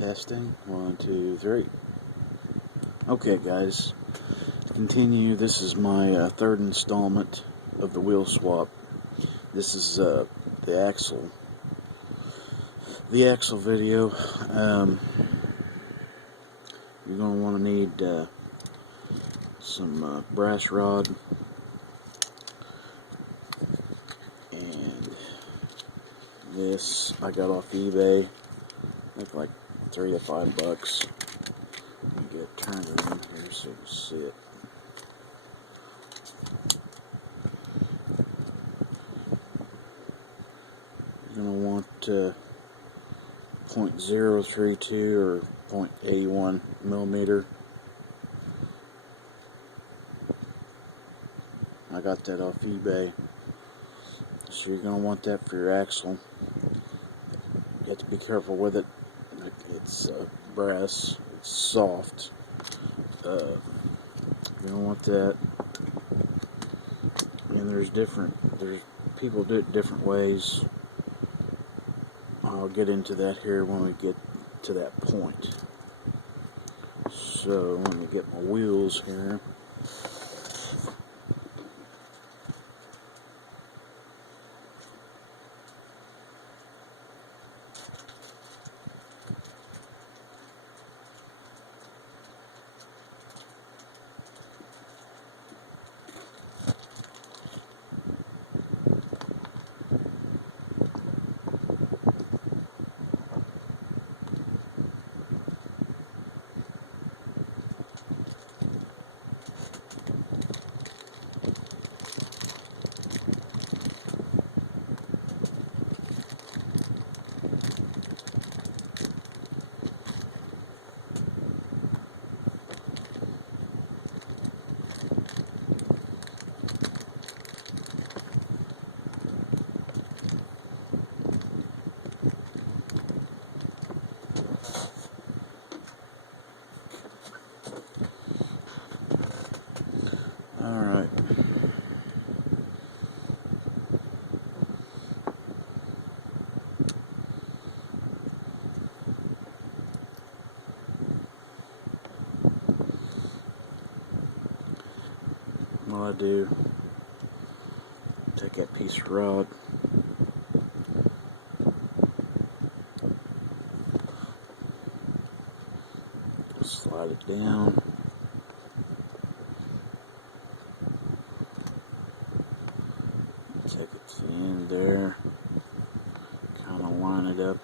Testing. 1, 2, 3. Okay, guys. To continue, this is my third installment of the wheel swap. This is the axle. The axle video. You're going to want to need some brass rod and this I got off eBay. I think like $3 to $5. Let me get it turned around here so you can see it. You're going to want .032 or .81 millimeter. I got that off eBay. So you're going to want that for your axle. You have to be careful with it. It's brass. It's soft. You're going to want that. And there's people do it different ways. I'll get into that here when we get to that point. So let me get my wheels here. Alright. What I do, take that piece of rod, slide it down, take it to the end there, kind of line it up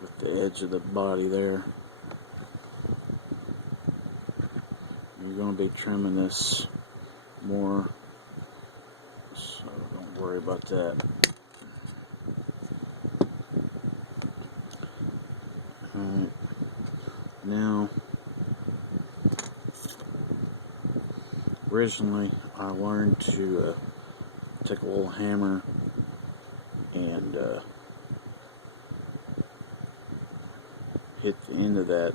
with the edge of the body there. You're going to be trimming this more, so don't worry about that. Alright, now, originally I learned to take a little hammer and hit the end of that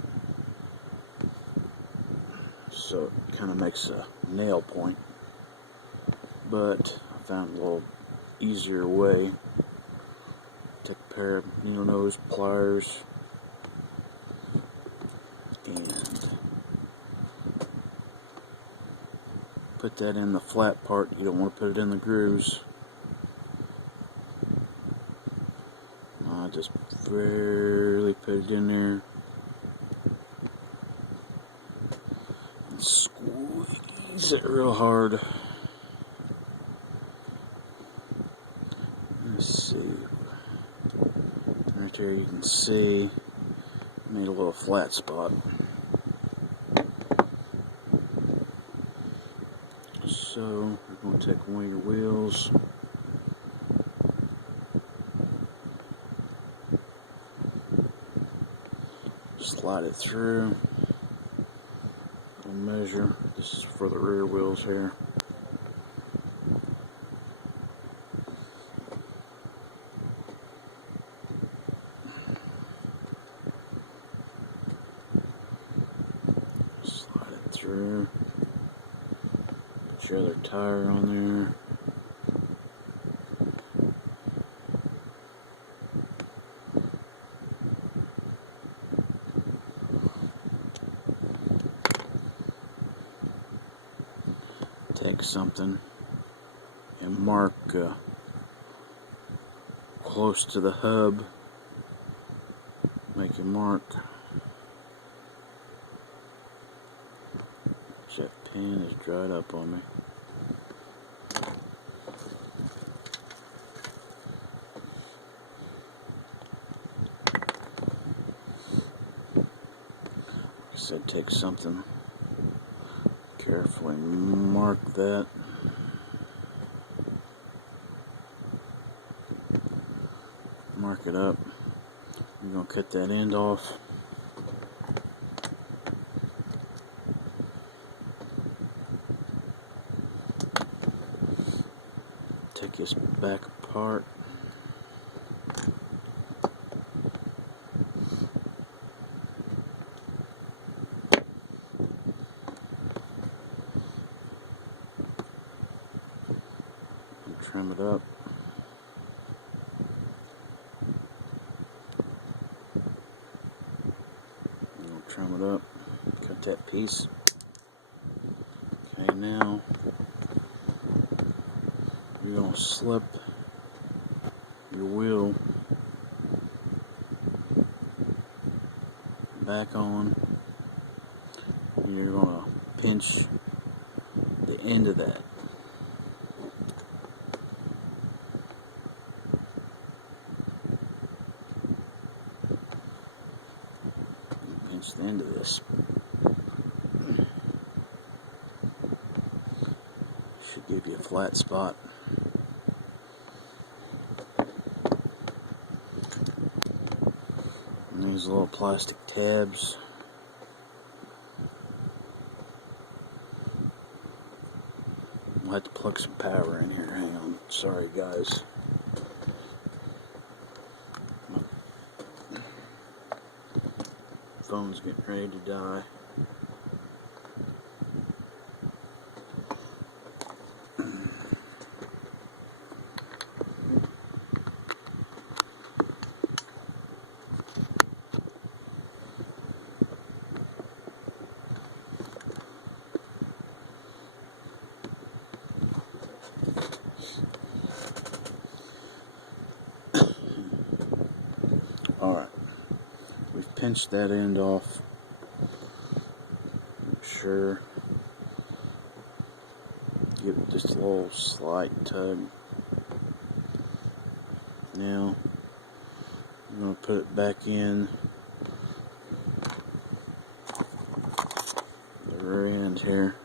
so it kind of makes a nail point, but I found a little easier way. Take a pair of needle nose pliers and put that in the flat part. You don't want to put it in the grooves. I just barely put it in there and squeeze it real hard. Let's see. Right there you can see made a little flat spot. So we're going to take one of your wheels, slide it through, and measure. This is for the rear wheels here. Slide it through. Put your other tire on there. take something and mark close to the hub. Make your mark. That pen is dried up on me. Like I said, take something, carefully mark that. Mark it up. You're going to cut that end off. Take this back apart. And trim it up. Trim it up, cut that piece. Okay, now you're going to slip your wheel back on. And you're going to pinch the end of that. Pinch the end of this. Should give you a flat spot. And these little plastic tabs. I'll have to plug some power in here. Hang on. Sorry, guys. Phone's getting ready to die. Alright, we've pinched that end off. Make sure, give it just a little slight tug. Now, I'm going to put it back in the rear end here.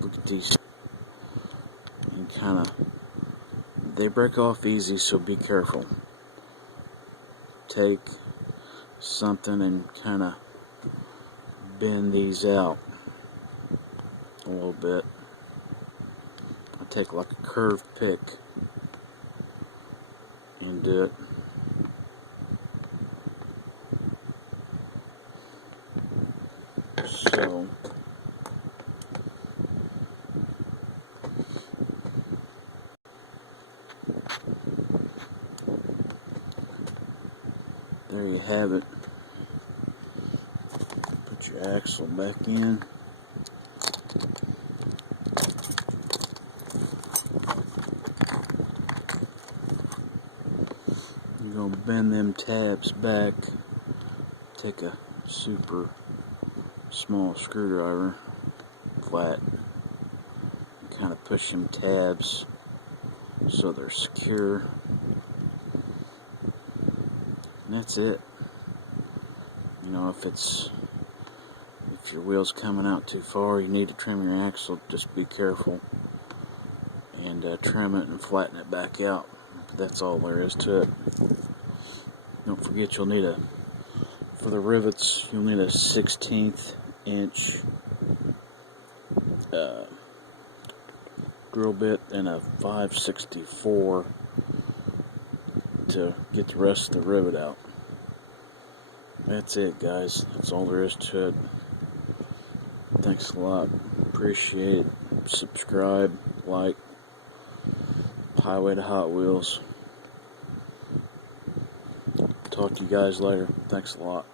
Look at these, and kind of, they break off easy, so be careful. Take something and kind of bend these out a little bit. I take like a curved pick and do it. So there you have it. Put your axle back in. You're going to bend them tabs back. Take a super small screwdriver, flat, and kind of push them tabs so they're secure. And that's it. You know, if your wheel's coming out too far, you need to trim your axle. Just be careful and trim it and flatten it back out. That's all there is to it. Don't forget, you'll need for the rivets, you'll need a 1/16 inch drill bit and a 5/64 to get the rest of the rivet out. That's it, guys. That's all there is to it. Thanks a lot. Appreciate it. Subscribe, like. Highway to Hot Wheels. Talk to you guys later. Thanks a lot.